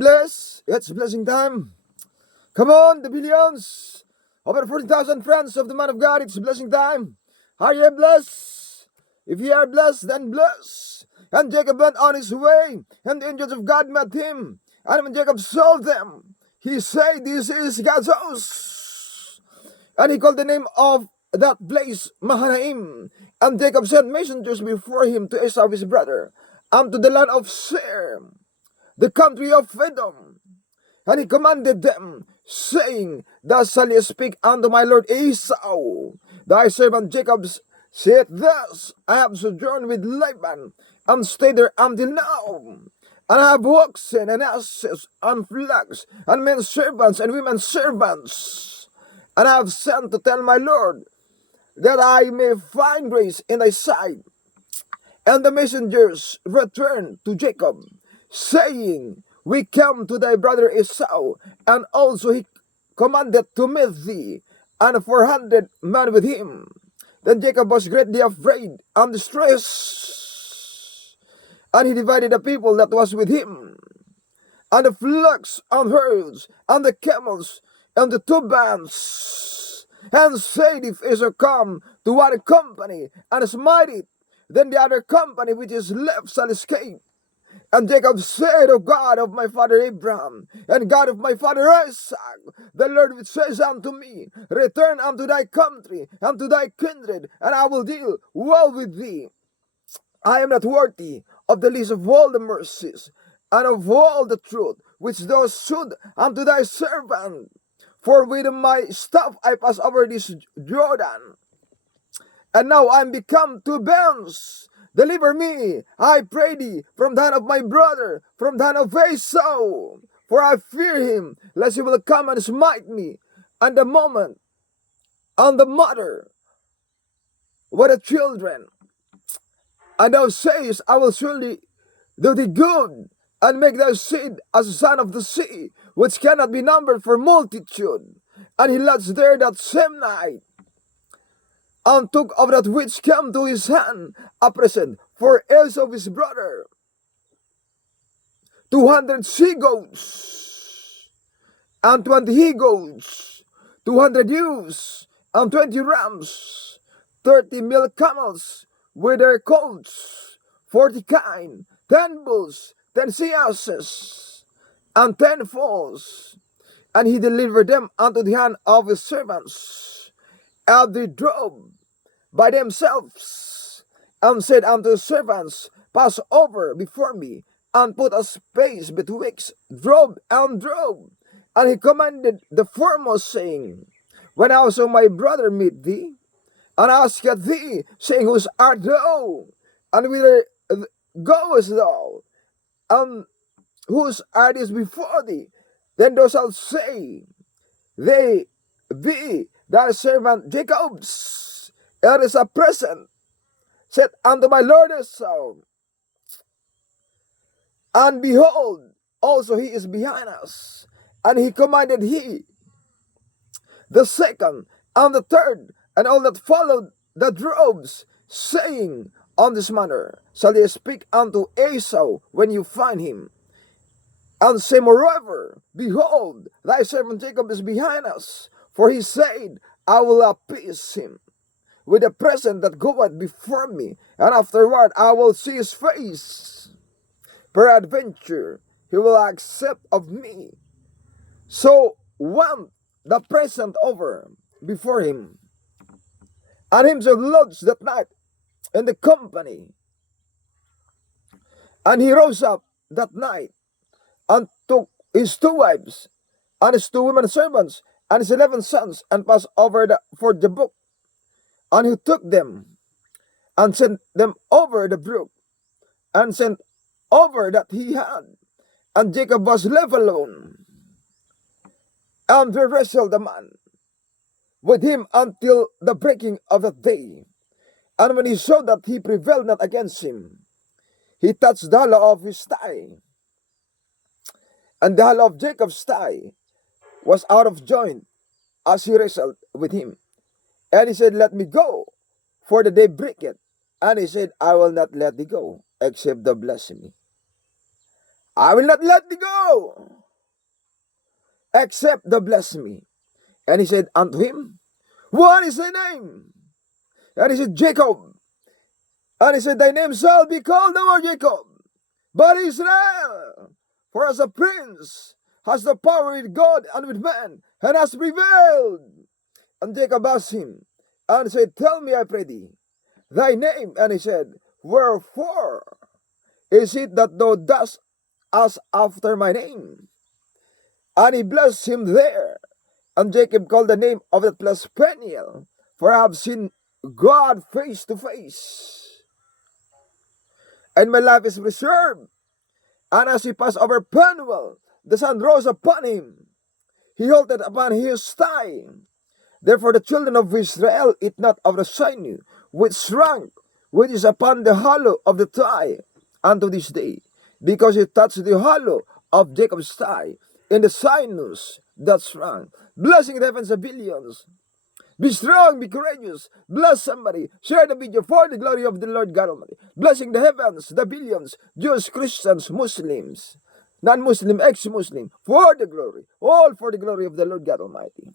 Bless. It's blessing time. Come on, the billions. Over 40,000 friends of the man of God. It's blessing time. Are you blessed? If you are blessed, then bless. And Jacob went on his way, and the angels of God met him. And when Jacob saw them, he said, "This is God's house." And he called the name of that place Mahanaim. And Jacob sent messengers before him to Esau his brother, and to the land of Seir, the country of Edom. And he commanded them, saying, "Thus shall ye speak unto my lord Esau, thy servant Jacob said thus, I have sojourned with Laban, and stayed there until now. And I have oxen and asses, and flocks, and men servants, and women servants. And I have sent to tell my lord, that I may find grace in thy sight." And the messengers returned to Jacob, saying, "We come to thy brother Esau, and also he commanded to meet thee, and 400 men with him." Then Jacob was greatly afraid and distressed, and he divided the people that was with him, and the flocks and herds, and the camels, and the two bands, and said, "If Esau come to one company, and smite it, then the other company which is left shall escape." And Jacob said, "O God of my father Abraham, and God of my father Isaac, the Lord which says unto me, Return unto thy country, and to thy kindred, and I will deal well with thee. I am not worthy of the least of all the mercies, and of all the truth which thou shewed unto thy servant. For with my staff I pass over this Jordan, and now I am become two bands. Deliver me, I pray thee, from the hand of my brother, from the hand of Esau. For I fear him, lest he will come and smite me, and the moment, and the mother, with the children. And thou sayest, I will surely do thee good, and make thy seed as the sand of the sea, which cannot be numbered for multitude." And he lodged there that same night, and took of that which came to his hand a present for Esau his brother, 200 she-goats, and 20 he-goats, 200 ewes, and 20 rams, 30 milk camels with their colts, 40 kine, 10 bulls, 10 sea-asses, and 10 foals. And he delivered them unto the hand of his servants, and they drove by themselves, and said unto his servants, "Pass over before me, and put a space betwixt drove and drove." And he commanded the foremost, saying, "When also my brother meet thee, and asketh thee, saying, Whose art thou? And whither goest thou? And whose art is before thee? Then thou shalt say, They be thy servant Jacob's. It is a present set unto my lord Esau. And behold, also he is behind us." And he commanded the second, and the third, and all that followed the droves, saying, "On this manner shall ye speak unto Esau when you find him. And say moreover, Behold, thy servant Jacob is behind us. For he said, I will appease him with the present that goeth before me, and afterward I will see his face. Peradventure he will accept of me." So went the present over before him, and himself lodged that night in the company. And he rose up that night, and took his two wives, and his two women servants, and his 11 sons, and passed over for the brook. And he took them, and sent them over the brook, and sent over that he had. And Jacob was left alone, and they wrestled the man with him until the breaking of the day. And when he saw that he prevailed not against him, he touched the hollow of his thigh. And the hollow of Jacob's thigh was out of joint as he wrestled with him. And he said, "Let me go, for the day breaketh." And he said, "I will not let thee go, except thou bless me." I will not let thee go, except thou bless me. And he said unto him, What is thy name? And he said, Jacob. And he said, Thy name shall be called no more Jacob, but Israel. For as a prince has the power with God and with man, and has prevailed. And Jacob asked him, and said, Tell me, I pray thee, thy name. And he said, Wherefore is it that thou dost ask after my name? And he blessed him there. And Jacob called the name of that place Peniel, for I have seen God face to face, and my life is preserved. And as he passed over Peniel, the sun rose upon him. He halted upon his thigh. Therefore the children of Israel eat not of the sinew, which shrunk, which is upon the hollow of the thigh, unto this day, because it touched the hollow of Jacob's thigh, in the sinews that shrunk. Blessing the heavens of billions. Be strong, be courageous. Bless somebody. Share the video for the glory of the Lord God Almighty. Blessing the heavens, the billions, Jews, Christians, Muslims, non-Muslim, ex-Muslim, for the glory, all for the glory of the Lord God Almighty.